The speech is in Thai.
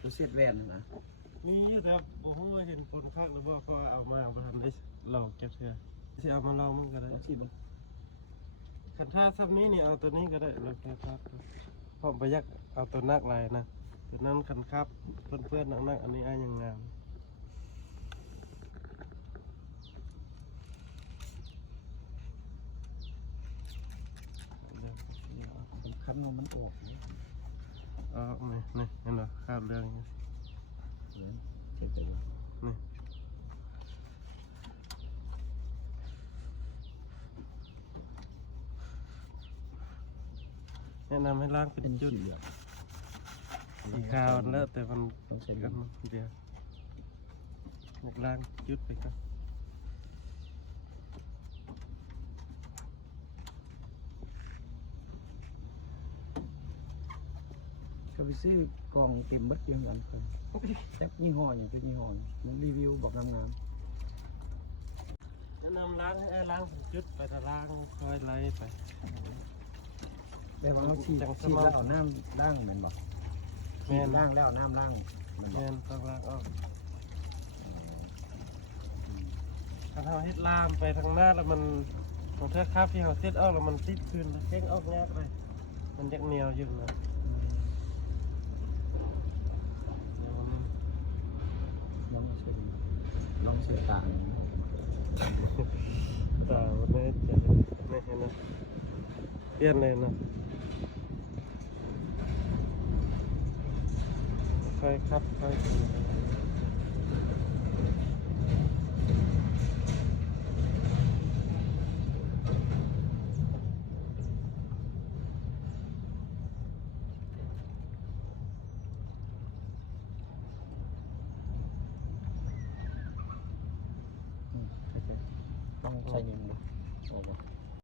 ตัวเสียดแวนนะมีแต่บ่ฮู้ว่าเห็นคนคักหรือบ่ก็เอามาทำได้หลอกแกเทื่อสิเอามาลองมันก็ได้ ที่บน คันท่าซับนี้นี่เอาตัวนี้ก็ได้แล้วแต่ครับเพราะบ่อยากเอาตัวนักหลายนะตัวนั้นคันครับเพื่อนๆนักๆอันนี้อ้ายยังงามคันมันออกนี่ นี่เห็นบ่คราบเรื่องนี้ เจ็บไปวะ นี่แนะนำให้ล้างเป็นจุด เหลือง สีขาวเลอะแต่มัน ต้องใส่ กันเดียวอยากล้างจุดไปครับ ก็ไปซื้อกล่องเต็มบัดเพียงกันคนแท็บยี่ห้ออย่างเป็นยี่ห้อมันรีวิวบอกงาม แนะนำล้างให้ล้างเป็นจุดไปแต่ล้างค่อยไล่ไป ๆแต่ว่าเราฉีดแล้วเอาน้ำล้างมันบอกฉีดล้างแล้วน้ำล้างมันบ แม่ อก นต้องล้างออกถ้าเราเฮ็ดลามไปทางหน้าแล้วมันเทือกคราบที่เราเซ็ตออกแล้วมันติดคืนเพ่งออกยากเลยมันยังเหนียวอยู่นะเดี๋ยวมัน น้องซื้อน้องซื้อต่าง ตาวันนี้จะนี่เห็นนะเปลี่ยนเลยนะค่อยครับค่อยกินต้องใช้นิ้วออกมา